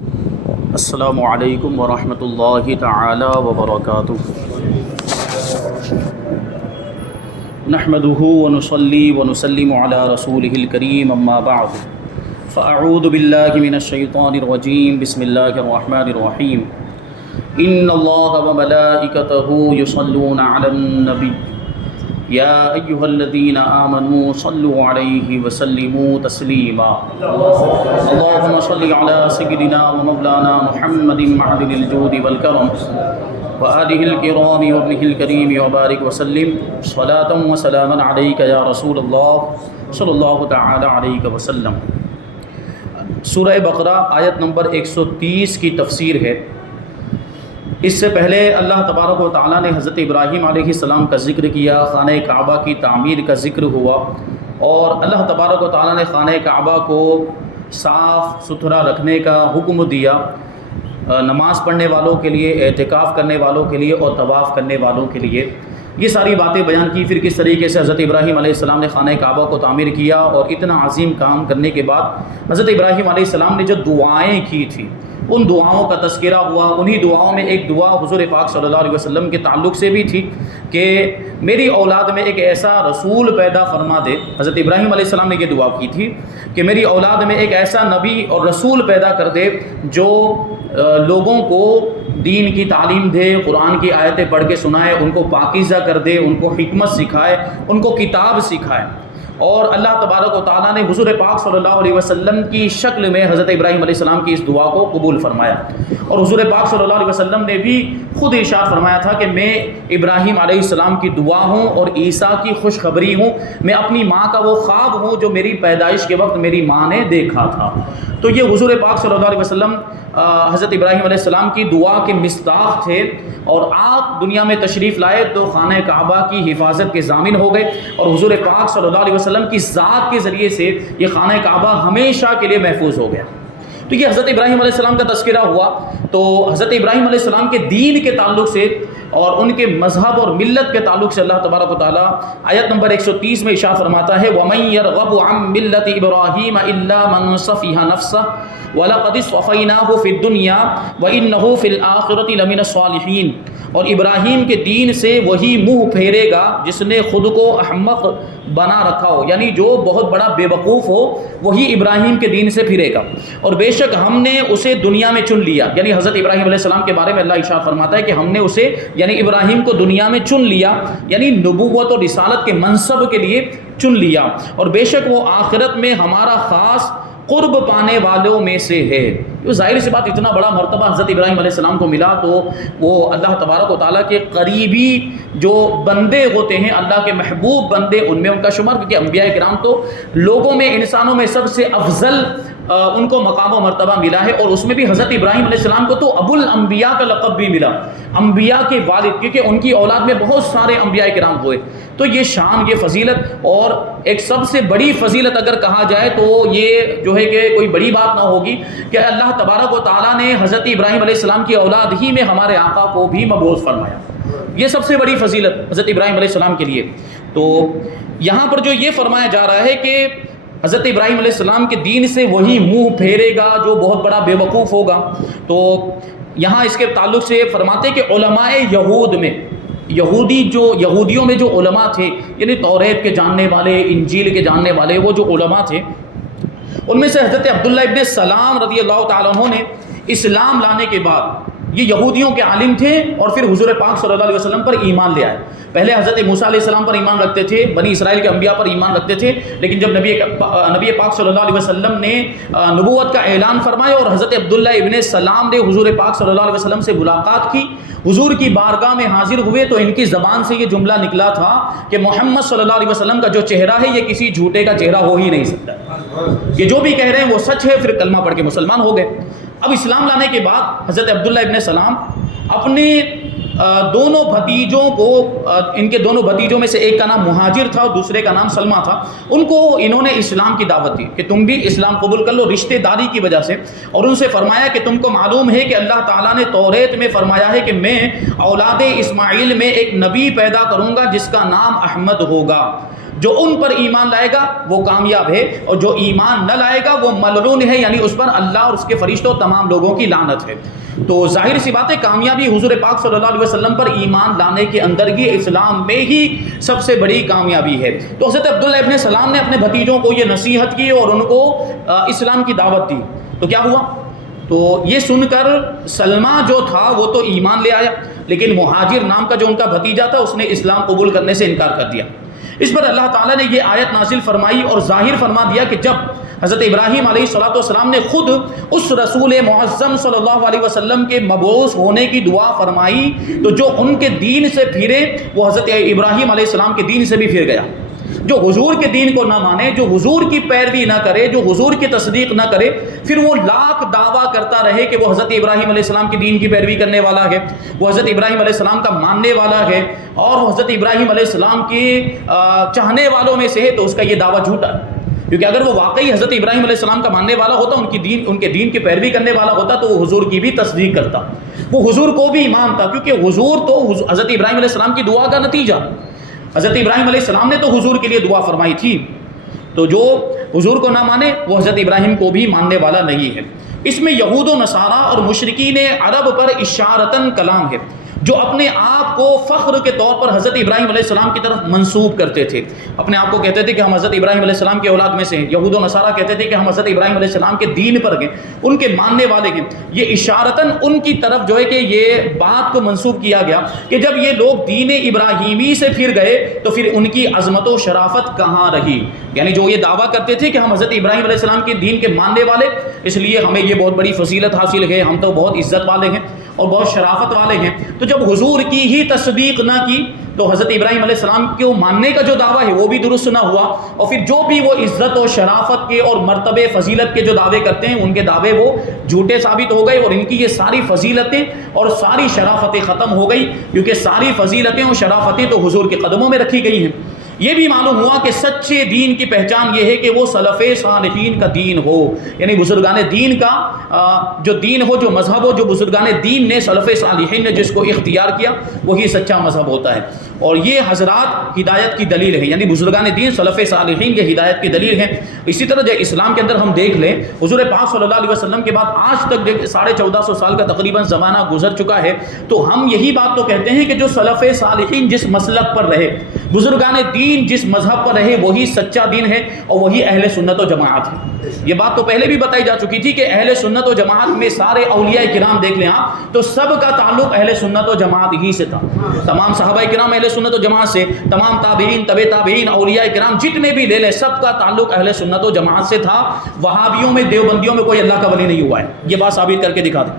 السلام علیکم ورحمۃ اللہ تعالی وبرکاتہ۔ نحمده ونصلي ونسلم على رسوله الكريم اما بعد فاعوذ باللہ من الشیطان الرجیم بسم اللہ الرحمن الرحیم ان اللہ وملائکتہ یصلون علی النبی یا ایہا الذین آمنوا صلوا علیہ وسلموا تسلیما اللہم صل علی سیدنا ومولانا محمد معدن الجود والکرم وآلہ الکرام وابنہ الکریم وبارک وسلم صلاۃ وسلاما علیک یا رسول اللہ صلی اللہ تعالی علیہ وسلم۔ سورہ بقرہ آیت نمبر 130 کی تفسیر ہے۔ اس سے پہلے اللہ تبارک و تعالیٰ نے حضرت ابراہیم علیہ السلام کا ذکر کیا، خانہ کعبہ کی تعمیر کا ذکر ہوا، اور اللہ تبارک و تعالیٰ نے خانہ کعبہ کو صاف ستھرا رکھنے کا حکم دیا، نماز پڑھنے والوں کے لیے، اعتکاف کرنے والوں کے لیے اور طواف کرنے والوں کے لیے۔ یہ ساری باتیں بیان کی، پھر کس طریقے سے حضرت ابراہیم علیہ السلام نے خانہ کعبہ کو تعمیر کیا، اور اتنا عظیم کام کرنے کے بعد حضرت ابراہیم علیہ السلام نے جو دعائیں کی تھی ان دعاؤں کا تذکرہ ہوا۔ انہی دعاؤں میں ایک دعا حضور پاک صلی اللہ علیہ وسلم کے تعلق سے بھی تھی کہ میری اولاد میں ایک ایسا رسول پیدا فرما دے۔ حضرت ابراہیم علیہ السلام نے یہ دعا کی تھی کہ میری اولاد میں ایک ایسا نبی اور رسول پیدا کر دے جو لوگوں کو دین کی تعلیم دے، قرآن کی آیتیں پڑھ کے سنائے، ان کو پاکیزہ کر دے، ان کو حکمت سکھائے، ان کو کتاب سکھائے۔ اور اللہ تبارک و تعالیٰ نے حضور پاک صلی اللہ علیہ وسلم کی شکل میں حضرت ابراہیم علیہ السلام کی اس دعا کو قبول فرمایا، اور حضور پاک صلی اللہ علیہ وسلم نے بھی خود ارشاد فرمایا تھا کہ میں ابراہیم علیہ السلام کی دعا ہوں اور عیسیٰ کی خوشخبری ہوں، میں اپنی ماں کا وہ خواب ہوں جو میری پیدائش کے وقت میری ماں نے دیکھا تھا۔ تو یہ حضور پاک صلی اللہ علیہ وسلم حضرت ابراہیم علیہ السلام کی دعا کے مصداق تھے، اور آپ دنیا میں تشریف لائے تو خانہ کعبہ کی حفاظت کے ضامن ہو گئے، اور حضور پاک صلی اللہ علیہ وسلم کی ذات کے ذریعے سے یہ خانہ کعبہ ہمیشہ کے لیے محفوظ ہو گیا۔ تو یہ حضرت ابراہیم علیہ السلام کا تذکرہ ہوا۔ تو حضرت ابراہیم علیہ السلام کے دین کے تعلق سے اور ان کے مذہب اور ملت کے تعلق سے اللہ تبارک و تعالیٰ آیت نمبر 130 میں ارشاد فرماتا ہے وَمَن يَرْغَبُ عَن مِّلَّةِ إِبْرَاهِيمَ إِلَّا مَن صَفِحَ نَفْسَهُ وَلَقَدِ اصْطَفَيْنَاهُ فِي الدُّنْيَا وَإِنَّهُ فِي الْآخِرَةِ لَمِنَ الصَّالِحِينَ۔ اور ابراہیم کے دین سے وہی منہ پھیرے گا جس نے خود کو احمق بنا رکھا ہو، یعنی جو بہت بڑا بے وقوف ہو وہی ابراہیم کے دین سے پھرے گا، اور بے شک ہم نے اسے دنیا میں چن لیا۔ یعنی حضرت ابراہیم علیہ السلام کے بارے میں اللہ ارشاد فرماتا ہے کہ ہم نے اسے یعنی ابراہیم کو دنیا میں چن لیا، یعنی نبوت اور رسالت کے منصب کے لیے چن لیا، اور بے شک وہ آخرت میں ہمارا خاص قرب پانے والوں میں سے ہے۔ یہ ظاہر سی بات، اتنا بڑا مرتبہ حضرت ابراہیم علیہ السلام کو ملا تو وہ اللہ تبارک و تعالیٰ کے قریبی جو بندے ہوتے ہیں، اللہ کے محبوب بندے، ان میں ان کا شمار، کیونکہ انبیاء کرام تو لوگوں میں، انسانوں میں سب سے افضل ان کو مقام و مرتبہ ملا ہے، اور اس میں بھی حضرت ابراہیم علیہ السلام کو تو ابو الانبیاء کا لقب بھی ملا، انبیاء کے والد، کیونکہ ان کی اولاد میں بہت سارے انبیاء کرام ہوئے۔ تو یہ شان، یہ فضیلت، اور ایک سب سے بڑی فضیلت اگر کہا جائے تو یہ جو ہے کہ کوئی بڑی بات نہ ہوگی کہ اللہ تبارک و تعالیٰ نے حضرت ابراہیم علیہ السلام کی اولاد ہی میں ہمارے آقا کو بھی مبعوث فرمایا۔ یہ سب سے بڑی فضیلت حضرت ابراہیم علیہ السلام کے لیے۔ تو یہاں پر جو یہ فرمایا جا رہا ہے کہ حضرت ابراہیم علیہ السلام کے دین سے وہی منہ پھیرے گا جو بہت بڑا بے وقوف ہوگا، تو یہاں اس کے تعلق سے فرماتے ہیں کہ علماء یہود میں، یہودیوں میں جو علماء تھے، یعنی توریت کے جاننے والے، انجیل کے جاننے والے، وہ جو علماء تھے، ان میں سے حضرت عبداللہ ابن سلام رضی اللہ تعالیٰ عنہ نے اسلام لانے کے بعد، یہ یہودیوں کے عالم تھے اور پھر حضور پاک صلی اللہ علیہ وسلم پر ایمان لے آئے۔ پہلے حضرت موسیٰ علیہ السلام پر ایمان رکھتے تھے، بنی اسرائیل کے انبیاء پر ایمان رکھتے تھے، لیکن جب نبی پاک صلی اللہ علیہ وسلم نے نبوت کا اعلان فرمایا اور حضرت عبداللہ ابن سلام نے حضور پاک صلی اللہ علیہ وسلم سے ملاقات کی، حضور کی بارگاہ میں حاضر ہوئے، تو ان کی زبان سے یہ جملہ نکلا تھا کہ محمد صلی اللہ علیہ وسلم کا جو چہرہ ہے یہ کسی جھوٹے کا چہرہ ہو ہی نہیں سکتا، یہ جو بھی کہہ رہے ہیں وہ سچ ہے۔ پھر کلمہ پڑھ کے مسلمان ہو گئے۔ اب اسلام لانے کے بعد حضرت عبداللہ ابن سلام اپنے دونوں بھتیجوں کو، ان کے دونوں بھتیجوں میں سے ایک کا نام مہاجر تھا اور دوسرے کا نام سلمہ تھا، ان کو انہوں نے اسلام کی دعوت دی کہ تم بھی اسلام قبول کر لو رشتہ داری کی وجہ سے، اور ان سے فرمایا کہ تم کو معلوم ہے کہ اللہ تعالیٰ نے توریت میں فرمایا ہے کہ میں اولاد اسماعیل میں ایک نبی پیدا کروں گا جس کا نام احمد ہوگا، جو ان پر ایمان لائے گا وہ کامیاب ہے، اور جو ایمان نہ لائے گا وہ ملعون ہے، یعنی اس پر اللہ اور اس کے فرشتوں تمام لوگوں کی لعنت ہے۔ تو ظاہر سی بات ہے کامیابی حضور پاک صلی اللہ علیہ وسلم پر ایمان لانے کے اندر ہی، اسلام میں ہی سب سے بڑی کامیابی ہے۔ تو حضرت عبداللہ ابن سلام نے اپنے بھتیجوں کو یہ نصیحت کی اور ان کو اسلام کی دعوت دی، تو کیا ہوا؟ تو یہ سن کر سلمہ جو تھا وہ تو ایمان لے آیا، لیکن مہاجر نام کا جو ان کا بھتیجا تھا اس نے اسلام قبول کرنے سے انکار کر دیا۔ اس پر اللہ تعالیٰ نے یہ آیت نازل فرمائی اور ظاہر فرما دیا کہ جب حضرت ابراہیم علیہ السلام نے خود اس رسول معظم صلی اللہ علیہ وسلم کے مبعوث ہونے کی دعا فرمائی، تو جو ان کے دین سے پھرے وہ حضرت ابراہیم علیہ السلام کے دین سے بھی پھر گیا۔ جو حضور کے دین کو نہ مانے، جو حضور کی پیروی نہ کرے، جو حضور کی تصدیق نہ کرے، پھر وہ لاکھ دعویٰ کرتا رہے کہ وہ حضرت ابراہیم علیہ السلام کے دین کی پیروی کرنے والا ہے، وہ حضرت ابراہیم علیہ السلام کا ماننے والا ہے، اور وہ حضرت ابراہیم علیہ السلام کی چاہنے والوں میں سے ہے، تو اس کا یہ دعویٰ جھوٹا ہے۔ کیونکہ اگر وہ واقعی حضرت ابراہیم علیہ السلام کا ماننے والا ہوتا، ان کے دین کی پیروی کرنے والا ہوتا، تو وہ حضور کی بھی تصدیق کرتا، وہ حضور کو بھی مانتا، کیونکہ حضور تو حضرت ابراہیم علیہ السلام کی دعا کا نتیجہ۔ حضرت ابراہیم علیہ السلام نے تو حضور کے لیے دعا فرمائی تھی، تو جو حضور کو نہ مانے وہ حضرت ابراہیم کو بھی ماننے والا نہیں ہے۔ اس میں یہود و نصارہ اور مشرکین عرب پر اشارتاً کلام ہے، جو اپنے آپ کو فخر کے طور پر حضرت ابراہیم علیہ السلام کی طرف منسوب کرتے تھے، اپنے آپ کو کہتے تھے کہ ہم حضرت ابراہیم علیہ السلام کی اولاد میں سے ہیں۔ یہود و نصارہ کہتے تھے کہ ہم حضرت ابراہیم علیہ السلام کے دین پر ہیں، ان کے ماننے والے ہیں۔ یہ اشارتاً ان کی طرف جو ہے کہ یہ بات کو منسوب کیا گیا کہ جب یہ لوگ دین ابراہیمی سے پھر گئے تو پھر ان کی عظمت و شرافت کہاں رہی؟ یعنی جو یہ دعویٰ کرتے تھے کہ ہم حضرت ابراہیم علیہ السلام کے دین کے ماننے والے، اس لیے ہمیں یہ بہت بڑی فضیلت حاصل ہے، ہم تو بہت عزت والے ہیں اور بہت شرافت والے ہیں، تو جب حضور کی ہی تصدیق نہ کی تو حضرت ابراہیم علیہ السلام کو ماننے کا جو دعویٰ ہے وہ بھی درست نہ ہوا، اور پھر جو بھی وہ عزت و شرافت کے اور مرتبے فضیلت کے جو دعوے کرتے ہیں ان کے دعوے وہ جھوٹے ثابت ہو گئے، اور ان کی یہ ساری فضیلتیں اور ساری شرافتیں ختم ہو گئی، کیونکہ ساری فضیلتیں اور شرافتیں تو حضور کے قدموں میں رکھی گئی ہیں۔ یہ بھی معلوم ہوا کہ سچے دین کی پہچان یہ ہے کہ وہ سلف صالحین کا دین ہو، یعنی بزرگان دین کا جو دین ہو، جو مذہب ہو، جو بزرگان دین نے سلف صالحین نے جس کو اختیار کیا وہی سچا مذہب ہوتا ہے، اور یہ حضرات ہدایت کی دلیل ہے، یعنی بزرگان دین سلف صالحین یہ ہدایت کی دلیل ہیں۔ اسی طرح جو اسلام کے اندر ہم دیکھ لیں، حضور پاک صلی اللہ علیہ وسلم کے بعد آج تک 1450 سال کا تقریباً زمانہ گزر چکا ہے، تو ہم یہی بات تو کہتے ہیں کہ جو سلف صالحین جس مسلک پر رہے، بزرگان دین جس مذہب پر رہے، وہی سچا دین ہے اور وہی اہل سنت و جماعت ہے۔ یہ بات تو پہلے بھی بتائی جا چکی تھی کہ اہل سنت و جماعت میں سارے اولیاء کرام دیکھ لیں آپ تو سب کا تعلق اہل سنت و جماعت ہی سے تھا، تمام صحابہ کرام اہل سنت و جماعت سے، تمام تابعین، تبع تابعین، اولیاء کرام جتنے بھی لے لیں سب کا تعلق اہل سنت و جماعت سے تھا۔ وہابیوں میں، دیوبندیوں میں کوئی اللہ کا ولی نہیں ہوا ہے، یہ بات ثابت کر کے دکھا دیں۔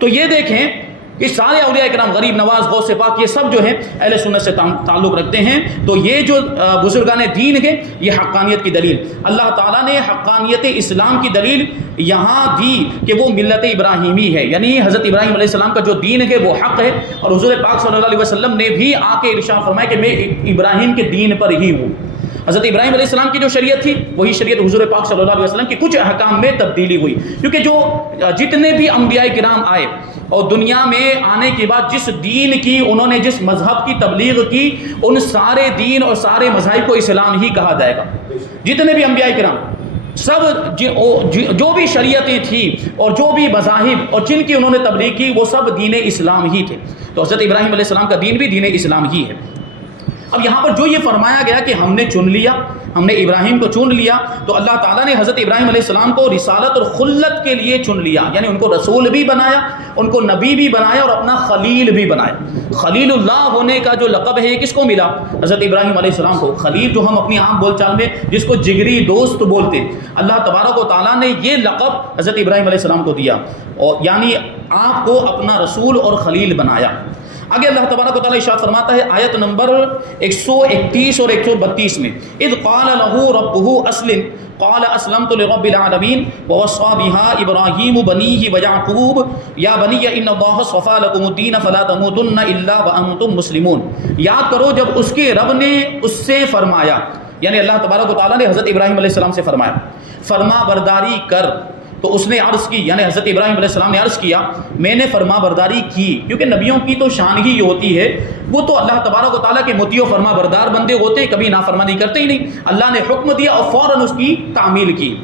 تو یہ دیکھیں کہ سارے اولیاء کرام، غریب نواز، غوث پاک، یہ سب جو ہیں اہل سنت سے تعلق رکھتے ہیں۔ تو یہ جو بزرگان دین ہیں یہ حقانیت کی دلیل، اللہ تعالیٰ نے حقانیت اسلام کی دلیل یہاں دی کہ وہ ملت ابراہیمی ہے، یعنی حضرت ابراہیم علیہ السلام کا جو دین ہے وہ حق ہے، اور حضور پاک صلی اللہ علیہ وسلم نے بھی آ کے ارشاد فرمایا کہ میں ابراہیم کے دین پر ہی ہوں۔ حضرت ابراہیم علیہ السلام کی جو شریعت تھی وہی شریعت حضور پاک صلی اللہ علیہ وسلم کے کچھ احکام میں تبدیلی ہوئی، کیونکہ جو جتنے بھی انبیاء کرام آئے اور دنیا میں آنے کے بعد جس دین کی انہوں نے، جس مذہب کی تبلیغ کی، ان سارے دین اور سارے مذاہب کو اسلام ہی کہا جائے گا۔ جتنے بھی انبیاء کرام، سب جو بھی شریعتیں تھیں اور جو بھی مذاہب اور جن کی انہوں نے تبلیغ کی وہ سب دین اسلام ہی تھے، تو حضرت ابراہیم علیہ السلام کا دین بھی دین اسلام ہی ہے۔ اب یہاں پر جو یہ فرمایا گیا کہ ہم نے چن لیا، ہم نے ابراہیم کو چن لیا، تو اللہ تعالیٰ نے حضرت ابراہیم علیہ السلام کو رسالت اور خلت کے لیے چن لیا، یعنی ان کو رسول بھی بنایا، ان کو نبی بھی بنایا اور اپنا خلیل بھی بنایا۔ خلیل اللہ ہونے کا جو لقب ہے یہ کس کو ملا؟ حضرت ابراہیم علیہ السلام کو۔ خلیل جو ہم اپنی عام بول چال میں جس کو جگری دوست بولتے ہیں، اللہ تبارک و تعالیٰ نے یہ لقب حضرت ابراہیم علیہ السلام کو دیا، اور یعنی آپ کو اپنا رسول اور خلیل بنایا۔ آگے اللہ تبارک و تعالیٰ ارشاد فرماتا ہے آیت نمبر 131 اور 132 میں، اذ قال له ربه اسلم قال اسلمت لرب العالمین ووصى بها ابراہیم بنیہ ویعقوب یا بنی ان اللہ اصطفى لكم الدین فلا تموتن الا وانتم مسلمون۔ یاد کرو جب اس کے رب نے اس سے فرمایا، یعنی اللہ تبارک و تعالیٰ نے حضرت ابراہیم علیہ السلام سے فرمایا، فرما برداری کر تو اس نے عرض کی، یعنی حضرت ابراہیم علیہ السلام نے عرض کیا میں نے فرما برداری کی، کیونکہ نبیوں کی تو شان ہی یہ ہوتی ہے، وہ تو اللہ تبارک و تعالیٰ کے مطیع و فرما بردار بندے ہوتے ہیں، کبھی نافرمانی کرتے ہی نہیں۔ اللہ نے حکم دیا اور فوراً اس کی تعمیل کی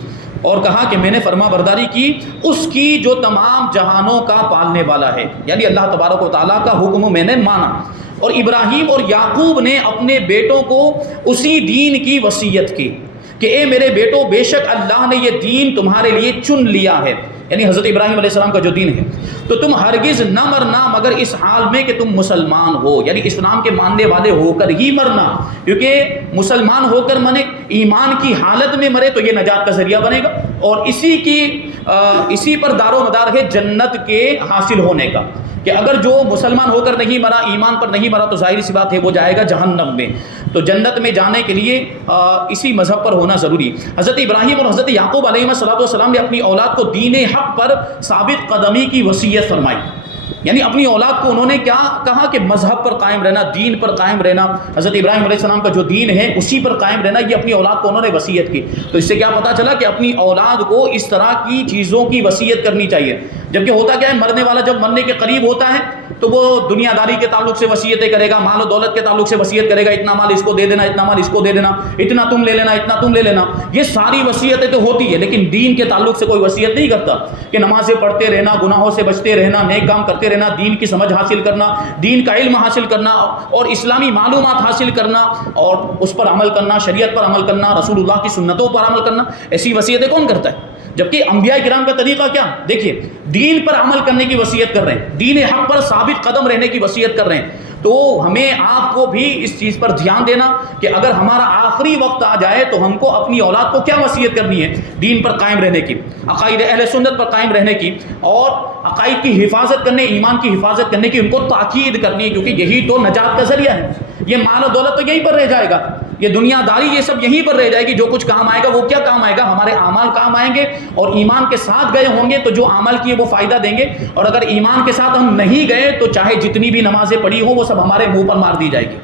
اور کہا کہ میں نے فرما برداری کی اس کی جو تمام جہانوں کا پالنے والا ہے، یعنی اللہ تبارک و تعالیٰ کا حکم میں نے مانا۔ اور ابراہیم اور یعقوب نے اپنے بیٹوں کو اسی دین کی وصیت کی کہ اے میرے بیٹو، بے شک اللہ نے یہ دین تمہارے لیے چن لیا ہے، یعنی حضرت ابراہیم علیہ السلام کا جو دین ہے، تو تم ہرگز نہ مرنا مگر اس حال میں کہ تم مسلمان ہو، یعنی اسلام کے ماننے والے ہو کر ہی مرنا، کیونکہ مسلمان ہو کر مرے، ایمان کی حالت میں مرے تو یہ نجات کا ذریعہ بنے گا، اور اسی پر دار و مدار ہے جنت کے حاصل ہونے کا، کہ اگر جو مسلمان ہو کر نہیں مرا، ایمان پر نہیں مرا، تو ظاہری سی بات ہے وہ جائے گا جہنم میں۔ تو جنت میں جانے کے لیے اسی مذہب پر ہونا ضروری۔ حضرت ابراہیم اور حضرت یعقوب علیہ السلام نے اپنی اولاد کو دین حق پر ثابت قدمی کی وصیت فرمائی، یعنی اپنی اولاد کو انہوں نے کیا کہا کہ مذہب پر قائم رہنا، دین پر قائم رہنا، حضرت ابراہیم علیہ السلام کا جو دین ہے اسی پر قائم رہنا، یہ اپنی اولاد کو انہوں نے وصیت کی۔ تو اس سے کیا پتہ چلا کہ اپنی اولاد کو اس طرح کی چیزوں کی وصیت کرنی چاہیے، جبکہ ہوتا کیا ہے، مرنے والا جب مرنے کے قریب ہوتا ہے تو وہ دنیا داری کے تعلق سے وصیتیں کرے گا، مال و دولت کے تعلق سے وصیت کرے گا، اتنا مال اس کو دے دینا، اتنا مال اس کو دے دینا، اتنا تم لے لینا، اتنا تم لے لینا، یہ ساری وصیتیں تو ہوتی ہے، لیکن دین کے تعلق سے کوئی وصیت نہیں کرتا کہ نمازیں پڑھتے رہنا، گناہوں سے بچتے رہنا، نیک کام کرتے رہنا، دین کی سمجھ حاصل کرنا، دین کا علم حاصل کرنا اور اسلامی معلومات حاصل کرنا اور اس پر عمل کرنا، شریعت پر عمل کرنا، رسول اللہ کی سنتوں پر عمل کرنا، ایسی وصیتیں کون کرتا ہے؟ جبکہ انبیاء کرام کا طریقہ کیا؟ دیکھیے، دین پر عمل کرنے کی وصیت کر رہے ہیں، دین حق پر ثابت قدم رہنے کی وصیت کر رہے ہیں، تو ہمیں آپ کو بھی اس چیز پر دھیان دینا کہ اگر ہمارا آخری وقت آ جائے تو ہم کو اپنی اولاد کو کیا وصیت کرنی ہے؟ دین پر قائم رہنے کی، عقائد اہل سنت پر قائم رہنے کی، اور عقائد کی حفاظت کرنے، ایمان کی حفاظت کرنے کی ان کو تاکید کرنی ہے، کیونکہ یہی تو نجات کا ذریعہ ہے۔ یہ مال و دولت تو یہیں پر رہ جائے گا، یہ دنیا داری یہ سب یہیں پر رہ جائے گی، جو کچھ کام آئے گا وہ کیا کام آئے گا؟ ہمارے اعمال کام آئیں گے، اور ایمان کے ساتھ گئے ہوں گے تو جو عمل کیے وہ فائدہ دیں گے، اور اگر ایمان کے ساتھ ہم نہیں گئے تو چاہے جتنی بھی نمازیں پڑھی ہوں وہ سب ہمارے منہ پر مار دی جائے گی۔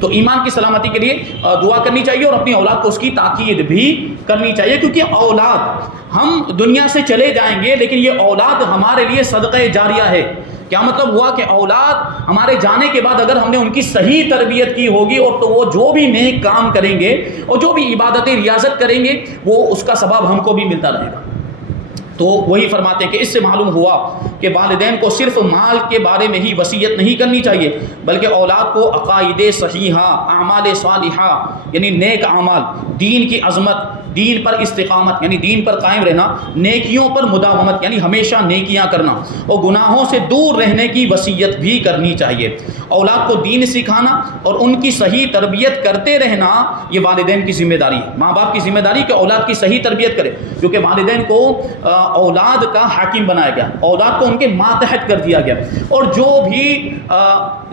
تو ایمان کی سلامتی کے لیے دعا کرنی چاہیے اور اپنی اولاد کو اس کی تاکید بھی کرنی چاہیے، کیونکہ اولاد، ہم دنیا سے چلے جائیں گے لیکن یہ اولاد ہمارے لیے صدقہ جاریہ ہے۔ کیا مطلب ہوا کہ اولاد ہمارے جانے کے بعد اگر ہم نے ان کی صحیح تربیت کی ہوگی اور تو وہ جو بھی نیک کام کریں گے اور جو بھی عبادتیں ریاضت کریں گے وہ اس کا ثواب ہم کو بھی ملتا رہے گا۔ تو وہی فرماتے ہیں کہ اس سے معلوم ہوا کہ والدین کو صرف مال کے بارے میں ہی وصیت نہیں کرنی چاہیے، بلکہ اولاد کو عقائد صحیحہ، اعمال صالحہ یعنی نیک اعمال، دین کی عظمت، دین پر استقامت یعنی دین پر قائم رہنا، نیکیوں پر مداومت یعنی ہمیشہ نیکیاں کرنا، اور گناہوں سے دور رہنے کی وصیت بھی کرنی چاہیے۔ اولاد کو دین سکھانا اور ان کی صحیح تربیت کرتے رہنا یہ والدین کی ذمہ داری ہے، ماں باپ کی ذمہ داری کہ اولاد کی صحیح تربیت کرے، کیونکہ والدین کو اولاد کا حاکم بنایا گیا، اولاد کو ان کے ماتحت کر دیا گیا، اور جو بھی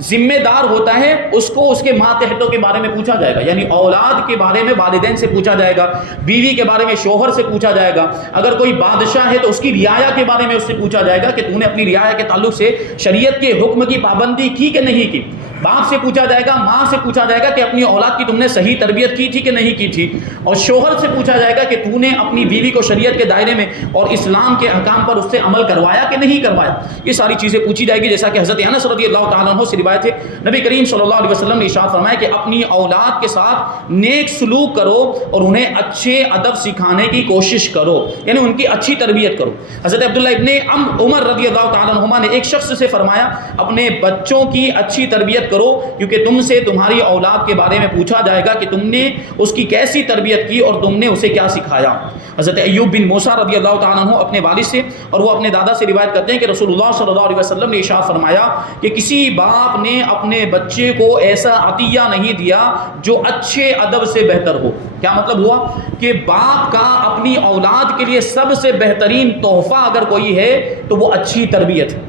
ذمہ دار ہوتا ہے اس کو اس کے ماتحتوں کے بارے میں پوچھا جائے گا، یعنی اولاد کے بارے میں والدین سے پوچھا جائے گا، بیوی کے بارے میں شوہر سے پوچھا جائے گا، اگر کوئی بادشاہ ہے تو اس کی رعایا کے بارے میں اس سے پوچھا جائے گا کہ تو نے اپنی رعایا کے تعلق سے شریعت کے حکم کی پابندی کی کہ نہیں کی۔ باپ سے پوچھا جائے گا، ماں سے پوچھا جائے گا کہ اپنی اولاد کی تم نے صحیح تربیت کی تھی کہ نہیں کی تھی، اور شوہر سے پوچھا جائے گا کہ تو نے اپنی بیوی کو شریعت کے دائرے میں اور اسلام کے احکام پر اس سے عمل کروایا کہ نہیں کروایا۔ یہ ساری چیزیں پوچھی جائے گی، جیسا کہ حضرت انس رضی اللہ تعالیٰ عنہ سے روایت ہے، نبی کریم صلی اللہ علیہ وسلم نے ارشاد فرمایا کہ اپنی اولاد کے ساتھ نیک سلوک کرو اور انہیں اچھے ادب سکھانے کی کوشش کرو، یعنی ان کی اچھی تربیت کرو۔ حضرت عبداللہ ابن عمر رضی اللہ تعالیٰ عنہما نے ایک شخص سے فرمایا اپنے بچوں کی اچھی تربیت کرو، کیونکہ تم سے تمہاری اولاد کے بارے میں پوچھا جائے گا کہ تم نے اس کی کیسی تربیت کی اور تم نے اسے کیا سکھایا۔ حضرت ایوب بن موسیٰ رضی اللہ تعالیٰ عنہ اپنے والد سے اور وہ اپنے دادا سے روایت کرتے ہیں کہ رسول اللہ صلی اللہ علیہ وسلم نے ارشاد فرمایا کہ کسی باپ نے اپنے بچے کو ایسا عطیہ نہیں دیا جو اچھے ادب سے بہتر ہو۔ کیا مطلب ہوا کہ باپ کا اپنی اولاد کے لیے سب سے بہترین تحفہ اگر کوئی ہے تو وہ اچھی تربیت ہے۔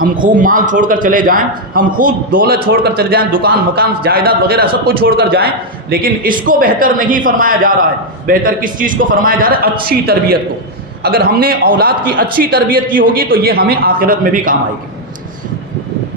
ہم خوب مال چھوڑ کر چلے جائیں، ہم خوب دولت چھوڑ کر چلے جائیں، دکان مکان جائیداد وغیرہ سب کو چھوڑ کر جائیں، لیکن اس کو بہتر نہیں فرمایا جا رہا ہے۔ بہتر کس چیز کو فرمایا جا رہا ہے؟ اچھی تربیت کو۔ اگر ہم نے اولاد کی اچھی تربیت کی ہوگی تو یہ ہمیں آخرت میں بھی کام آئے گی۔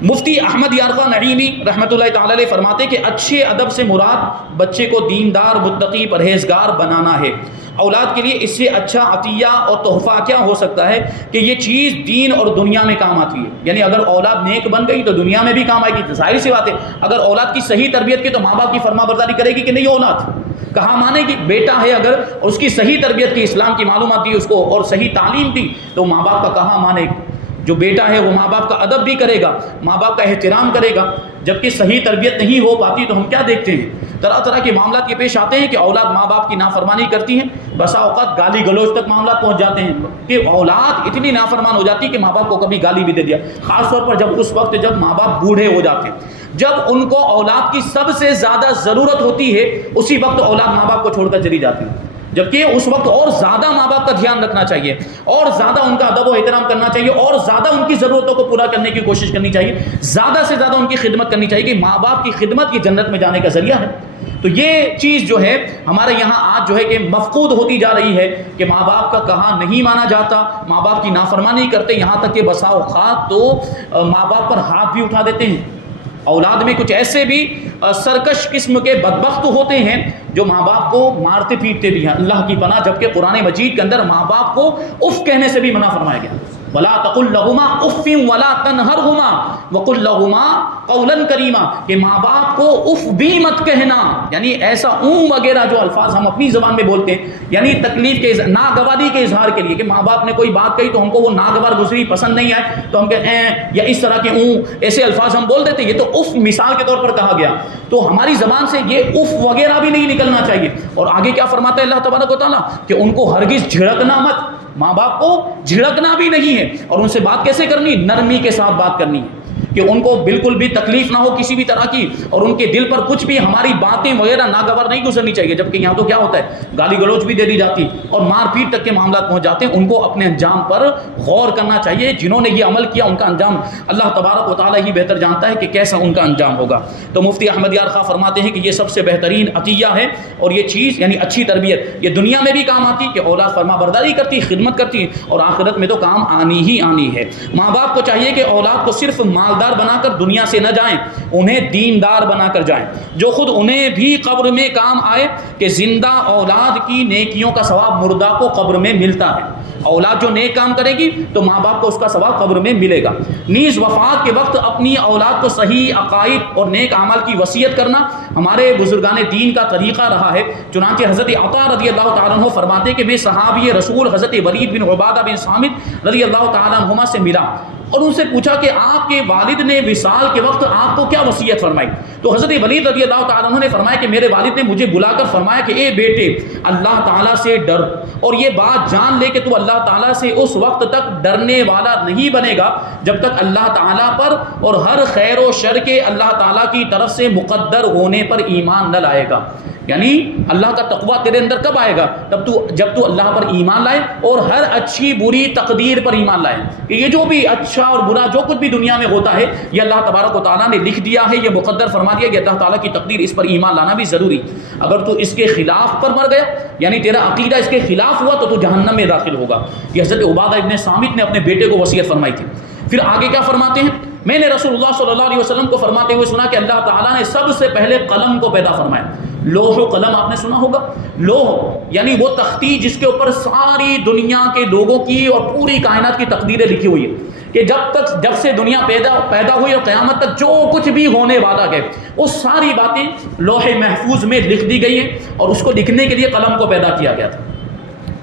مفتی احمد یارقہ نعیمی رحمۃ اللہ تعالی علیہ فرماتے کہ اچھے ادب سے مراد بچے کو دیندار، متقی، پرہیزگار بنانا ہے۔ اولاد کے لیے اس سے اچھا عطیہ اور تحفہ کیا ہو سکتا ہے کہ یہ چیز دین اور دنیا میں کام آتی ہے. یعنی اگر اولاد نیک بن گئی تو دنیا میں بھی کام آئے گی. ظاہر سی بات ہے اگر اولاد کی صحیح تربیت کی تو ماں باپ کی فرما برداری کرے گی کہ نہیں؟ اولاد کہاں مانے گی؟ بیٹا ہے اگر اس کی صحیح تربیت کی، اسلام کی معلومات دی اس کو اور صحیح تعلیم دی تو ماں باپ کا کہاں مانے گی؟ جو بیٹا ہے وہ ماں باپ کا ادب بھی کرے گا، ماں باپ کا احترام کرے گا. جبکہ صحیح تربیت نہیں ہو پاتی تو ہم کیا دیکھتے ہیں؟ طرح طرح کے معاملات یہ پیش آتے ہیں کہ اولاد ماں باپ کی نافرمانی کرتی ہیں. بسا اوقات گالی گلوچ تک معاملات پہنچ جاتے ہیں کہ اولاد اتنی نافرمان ہو جاتی ہے کہ ماں باپ کو کبھی گالی بھی دے دیا. خاص طور پر جب اس وقت جب ماں باپ بوڑھے ہو جاتے ہیں، جب ان کو اولاد کی سب سے زیادہ ضرورت ہوتی ہے، اسی وقت اولاد ماں باپ کو چھوڑ کر چلی جاتی ہے. جبکہ اس وقت اور زیادہ ماں باپ کا دھیان رکھنا چاہیے، اور زیادہ ان کا ادب و احترام کرنا چاہیے، اور زیادہ ان کی ضرورتوں کو پورا کرنے کی کوشش کرنی چاہیے، زیادہ سے زیادہ ان کی خدمت کرنی چاہیے کہ ماں باپ کی خدمت یہ جنت میں جانے کا ذریعہ ہے. تو یہ چیز جو ہے ہمارے یہاں آج جو ہے کہ مفقود ہوتی جا رہی ہے کہ ماں باپ کا کہاں نہیں مانا جاتا، ماں باپ کی نافرمانی کرتے، یہاں تک کہ بسا اوقات تو ماں باپ پر ہاتھ بھی اٹھا دیتے ہیں. اولاد میں کچھ ایسے بھی سرکش قسم کے بدبخت ہوتے ہیں جو ماں باپ کو مارتے پیٹتے بھی ہیں، اللہ کی پناہ. جبکہ قرآن مجید کے اندر ماں باپ کو اف کہنے سے بھی منع فرمایا گیا. وَلَا تَقُلْ لَهُمَا اُفٍّ وَلَا تَنْهَرْهُمَا وَقُلْ لَهُمَا قَوْلًا كَرِيمًا کہ ماں باپ کو اف بھی مت کہنا. یعنی ایسا وغیرہ جو الفاظ ہم اپنی زبان میں بولتے ہیں، یعنی تکلیف کے ناگواری کے اظہار کے لیے کہ ماں باپ نے کوئی بات کہی تو ہم کو وہ ناگوار گزری، پسند نہیں آئے تو ہم کہتے ہیں یا اس طرح کے ایسے الفاظ ہم بول دیتے ہیں. یہ تو اف مثال کے طور پر کہا گیا، تو ہماری زبان سے یہ اف وغیرہ بھی نہیں نکلنا چاہیے. اور آگے کیا فرماتا ہے اللہ تبارک و تعالیٰ کہ ان کو ہرگز جھڑکنا مت. ماں باپ کو جھڑکنا بھی نہیں ہے. اور ان سے بات کیسے کرنی؟ نرمی کے ساتھ بات کرنی ہے کہ ان کو بالکل بھی تکلیف نہ ہو کسی بھی طرح کی، اور ان کے دل پر کچھ بھی ہماری باتیں وغیرہ ناگوار نہیں گزرنی چاہیے. جبکہ یہاں تو کیا ہوتا ہے گالی گلوچ بھی دے دی جاتی اور مار پیٹ تک کے معاملات پہنچ جاتے ہیں. ان کو اپنے انجام پر غور کرنا چاہیے. جنہوں نے یہ عمل کیا ان کا انجام اللہ تبارک و تعالیٰ ہی بہتر جانتا ہے کہ کیسا ان کا انجام ہوگا. تو مفتی احمد یار خواہ فرماتے ہیں کہ یہ سب سے بہترین عطیہ ہے، اور یہ چیز یعنی اچھی تربیت یہ دنیا میں بھی کام آتی کہ اولاد فرما برداری کرتی، خدمت کرتی، اور آخرت میں تو کام آنی ہی آنی ہے. ماں باپ کو چاہیے کہ اولاد کو صرف مالدار بنا کر دنیا سے نہ جائیں، انہیں دیندار بنا کر جائیں، جو خود انہیں بھی قبر میں کام آئے کہ زندہ اولاد کی نیکیوں کا ثواب مردہ کو قبر میں ملتا ہے. اولاد جو نیک کام کرے گی تو ماں باپ کو اس کا ثواب قبر میں ملے گا. نیز وفات کے وقت اپنی اولاد کو صحیح عقائد اور نیک اعمال کی وصیت کرنا ہمارے بزرگان دین کا طریقہ رہا ہے. چنانچہ حضرت عطا رضی اللہ تعالیٰ عنہ فرماتے ہیں کہ میں صحابی رسول حضرت ولید بن عبادہ بن صامت رضی اللہ تعالیٰ عنہما سے ملا اور ان سے پوچھا کہ آپ کے والد نے وصال کے وقت آپ کو کیا وصیت فرمائی؟ تو حضرت ولید رضی اللہ تعالیٰ عنہ نے فرمایا کہ میرے والد نے مجھے بلا کر فرمایا کہ اے بیٹے، اللہ تعالیٰ سے ڈر، اور یہ بات جان لے کہ تو اللہ تعالیٰ سے اس وقت تک ڈرنے والا نہیں بنے گا جب تک اللہ تعالیٰ پر اور ہر خیر و شر کے اللہ تعالیٰ کی طرف سے مقدر ہونے پر ایمان نہ لائے گا. یعنی اللہ کا تقویٰ تیرے اندر کب آئے گا؟ جب تو اللہ پر ایمان لائے اور ہر اچھی بری تقدیر پر ایمان لائے کہ یہ جو بھی اچھا اور برا جو کچھ بھی دنیا میں ہوتا ہے یہ اللہ تبارک و تعالیٰ نے لکھ دیا ہے، یہ مقدر فرما دیا کہ اللہ تعالیٰ کی تقدیر، اس پر ایمان لانا بھی ضروری. اگر تو اس کے خلاف پر مر گیا یعنی تیرا عقیدہ اس کے خلاف ہوا تو جہنم میں داخل ہوگا. یہ حضرت عبادہ ابن صامت نے اپنے بیٹے کو وصیت فرمائی تھی. پھر آگے کیا فرماتے ہیں؟ میں نے رسول اللہ صلی اللہ علیہ وسلم کو فرماتے ہوئے سنا کہ اللہ تعالیٰ نے سب سے پہلے قلم کو پیدا فرمایا. لوح و قلم آپ نے سنا ہوگا. لوح یعنی وہ تختی جس کے اوپر ساری دنیا کے لوگوں کی اور پوری کائنات کی تقدیریں لکھی ہوئی ہیں کہ جب سے دنیا پیدا ہوئی اور قیامت تک جو کچھ بھی ہونے والا ہے وہ ساری باتیں لوح محفوظ میں لکھ دی گئی ہیں، اور اس کو لکھنے کے لیے قلم کو پیدا کیا گیا تھا.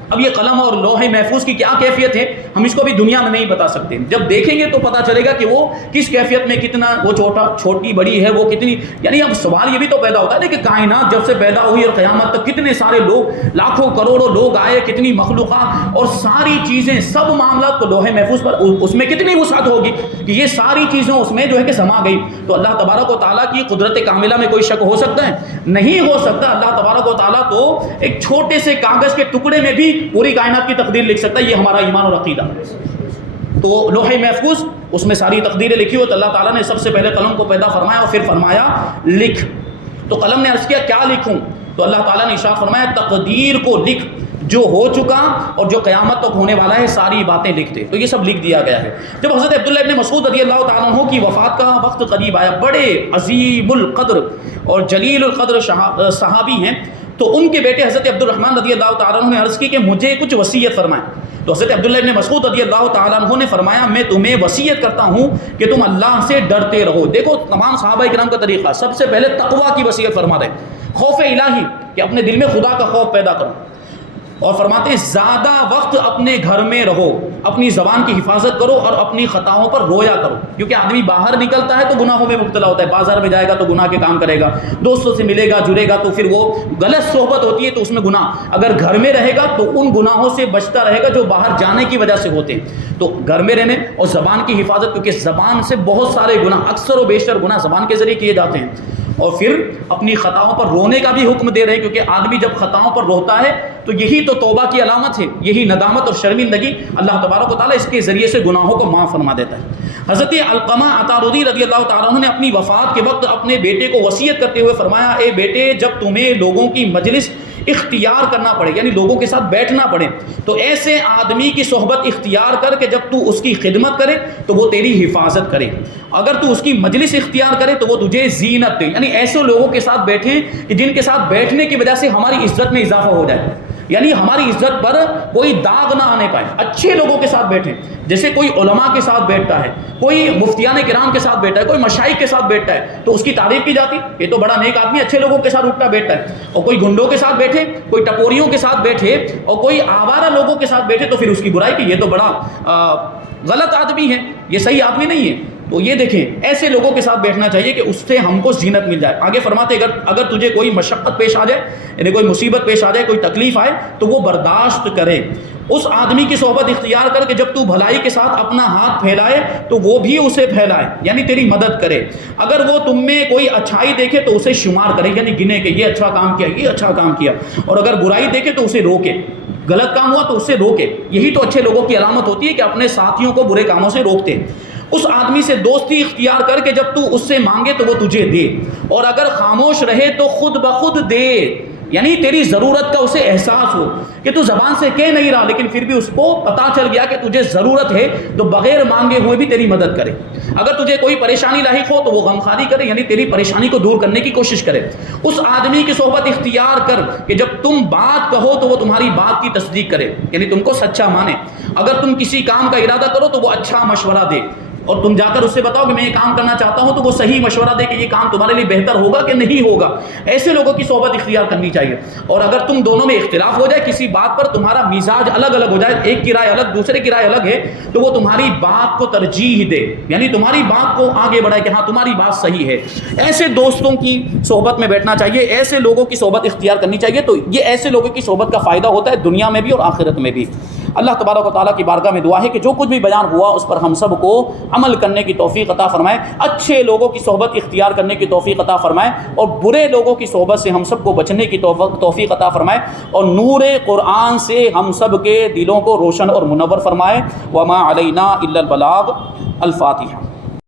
اب یہ قلم اور لوح محفوظ کی کیا کیفیت ہے ہم اس کو بھی دنیا میں نہیں بتا سکتے. جب دیکھیں گے تو پتہ چلے گا کہ وہ کس کیفیت میں، کتنا وہ چھوٹی بڑی ہے، وہ کتنی. یعنی اب سوال یہ بھی تو پیدا ہوتا ہے کہ کائنات جب سے پیدا ہوئی اور قیامت تک کتنے سارے لوگ، لاکھوں کروڑوں لوگ آئے، کتنی مخلوقات اور ساری چیزیں، سب معاملات کو لوح محفوظ پر اس میں کتنی وسعت ہوگی کہ یہ ساری چیزیں اس میں جو ہے کہ سما گئی. تو اللہ تبارک و تعالیٰ کی قدرت کاملہ میں کوئی شک ہو سکتا ہے؟ نہیں ہو سکتا. اللہ تبارک و تعالیٰ تو ایک چھوٹے سے کاغذ کے ٹکڑے میں بھی پوری کائنات کی تقدیر لکھ سکتا ہے. یہ ہمارا ایمان اور عقیدہ. تو لوح محفوظ اس میں ساری تقدیریں لکھی ہوئی. تو اللہ تعالیٰ نے سب سے پہلے قلم کو پیدا فرمایا اور پھر فرمایا لکھ. تو قلم نے عرض کیا کیا لکھوں؟ تو اللہ تعالیٰ نے ارشاد فرمایا تقدیر کو لکھ، جو ہو چکا اور جو قیامت تک ہونے والا ہے ساری باتیں لکھتے. تو یہ سب لکھ دیا گیا ہے. جب حضرت عبداللہ ابن مسعود رضی اللہ تعالیٰ عنہ کی وفات کا وقت قریب آیا، بڑے عظیم القدر اور جلیل القدر صحابی ہیں، تو ان کے بیٹے حضرت عبد الرحمن رضی اللہ تعالیٰ عنہ نے عرض کی کہ مجھے کچھ وصیت فرمائیں. تو حضرت عبداللہ ابن مسعود رضی اللہ تعالیٰ عنہ نے فرمایا میں تمہیں وصیت کرتا ہوں کہ تم اللہ سے ڈرتے رہو. دیکھو تمام صحابہ کرام کا طریقہ، سب سے پہلے تقویٰ کی وصیت فرما رہے، خوف الہی کہ اپنے دل میں خدا کا خوف پیدا کرو. اور فرماتے ہیں زیادہ وقت اپنے گھر میں رہو، اپنی زبان کی حفاظت کرو اور اپنی خطاؤں پر رویا کرو. کیونکہ آدمی باہر نکلتا ہے تو گناہوں میں مبتلا ہوتا ہے، بازار میں جائے گا تو گناہ کے کام کرے گا، دوستوں سے ملے گا جڑے گا تو پھر وہ غلط صحبت ہوتی ہے تو اس میں گناہ. اگر گھر میں رہے گا تو ان گناہوں سے بچتا رہے گا جو باہر جانے کی وجہ سے ہوتے ہیں. تو گھر میں رہنے اور زبان کی حفاظت، کیونکہ زبان سے بہت سارے گناہ، اکثر و بیشتر گناہ زبان کے ذریعے کیے جاتے ہیں. اور پھر اپنی خطاؤں پر رونے کا بھی حکم دے رہے ہیں، کیونکہ آدمی جب خطاؤں پر روتا ہے تو یہی تو توبہ کی علامت ہے، یہی ندامت اور شرمندگی. اللہ تبارک و تعالیٰ اس کے ذریعے سے گناہوں کو معاف فرما دیتا ہے. حضرت علقمہ عطاردی رضی اللہ تعالیٰ عنہ نے اپنی وفات کے وقت اپنے بیٹے کو وصیت کرتے ہوئے فرمایا اے بیٹے، جب تمہیں لوگوں کی مجلس اختیار کرنا پڑے، یعنی لوگوں کے ساتھ بیٹھنا پڑے، تو ایسے آدمی کی صحبت اختیار کر کے جب تو اس کی خدمت کرے تو وہ تیری حفاظت کرے. اگر تو اس کی مجلس اختیار کرے تو وہ تجھے زینت دے، یعنی ایسے لوگوں کے ساتھ بیٹھیں کہ جن کے ساتھ بیٹھنے کی وجہ سے ہماری عزت میں اضافہ ہو جائے، یعنی ہماری عزت پر کوئی داغ نہ آنے پائے. اچھے لوگوں کے ساتھ بیٹھیں، جیسے کوئی علماء کے ساتھ بیٹھتا ہے، کوئی مفتیان کرام کے ساتھ بیٹھتا ہے، کوئی مشائخ کے ساتھ بیٹھتا ہے تو اس کی تعریف کی جاتی، یہ تو بڑا نیک آدمی، اچھے لوگوں کے ساتھ اٹھتا بیٹھتا ہے. اور کوئی گنڈوں کے ساتھ بیٹھے، کوئی ٹپوریوں کے ساتھ بیٹھے اور کوئی آوارہ لوگوں کے ساتھ بیٹھے تو پھر اس کی برائی کی، یہ تو بڑا غلط آدمی ہے، یہ صحیح آدمی نہیں ہے. تو یہ دیکھیں ایسے لوگوں کے ساتھ بیٹھنا چاہیے کہ اس سے ہم کو زینت مل جائے. آگے فرماتے اگر تجھے کوئی مشقت پیش آ جائے، یعنی کوئی مصیبت پیش آ جائے، کوئی تکلیف آئے تو وہ برداشت کرے. اس آدمی کی صحبت اختیار کر کے جب تو بھلائی کے ساتھ اپنا ہاتھ پھیلائے تو وہ بھی اسے پھیلائے، یعنی تیری مدد کرے. اگر وہ تم میں کوئی اچھائی دیکھے تو اسے شمار کرے، یعنی گنے کہ یہ اچھا کام کیا، یہ اچھا کام کیا. اور اگر برائی دیکھے تو اسے روکے، غلط کام ہوا تو اسے روکے. یہی تو اچھے لوگوں کی علامت ہوتی ہے کہ اپنے ساتھیوں کو برے کاموں سے روکتے. اس آدمی سے دوستی اختیار کر کے جب تو اس سے مانگے تو وہ تجھے دے، اور اگر خاموش رہے تو خود بخود دے، یعنی تیری ضرورت کا اسے احساس ہو کہ تو زبان سے کہہ نہیں رہا لیکن پھر بھی اس کو پتہ چل گیا کہ تجھے ضرورت ہے تو بغیر مانگے ہوئے بھی تیری مدد کرے. اگر تجھے کوئی پریشانی لاحق ہو تو وہ غمخواری کرے، یعنی تیری پریشانی کو دور کرنے کی کوشش کرے. اس آدمی کی صحبت اختیار کر کہ جب تم بات کہو تو وہ تمہاری بات کی تصدیق کرے، یعنی تم کو سچا مانے. اگر تم کسی کام کا ارادہ کرو تو وہ اچھا مشورہ دے، اور تم جا کر اس سے بتاؤ کہ میں یہ کام کرنا چاہتا ہوں تو وہ صحیح مشورہ دے کہ یہ کام تمہارے لیے بہتر ہوگا کہ نہیں ہوگا. ایسے لوگوں کی صحبت اختیار کرنی چاہیے. اور اگر تم دونوں میں اختلاف ہو جائے، کسی بات پر تمہارا مزاج الگ الگ ہو جائے، ایک کی رائے الگ دوسرے کی رائے الگ ہے، تو وہ تمہاری بات کو ترجیح دے، یعنی تمہاری بات کو آگے بڑھائے کہ ہاں تمہاری بات صحیح ہے. ایسے دوستوں کی صحبت میں بیٹھنا چاہیے، ایسے لوگوں کی صحبت اختیار کرنی چاہیے. تو یہ ایسے لوگوں کی صحبت کا فائدہ ہوتا ہے دنیا میں بھی اور آخرت میں بھی. اللہ تبارک و تعالیٰ کی بارگاہ میں دعا ہے کہ جو کچھ بھی بیان ہوا اس پر ہم سب کو عمل کرنے کی توفیق عطا فرمائے، اچھے لوگوں کی صحبت اختیار کرنے کی توفیق عطا فرمائے، اور برے لوگوں کی صحبت سے ہم سب کو بچنے کی توفیق عطا فرمائے، اور نور قرآن سے ہم سب کے دلوں کو روشن اور منور فرمائے. وما علینا الا البلاغ. الفاتحہ.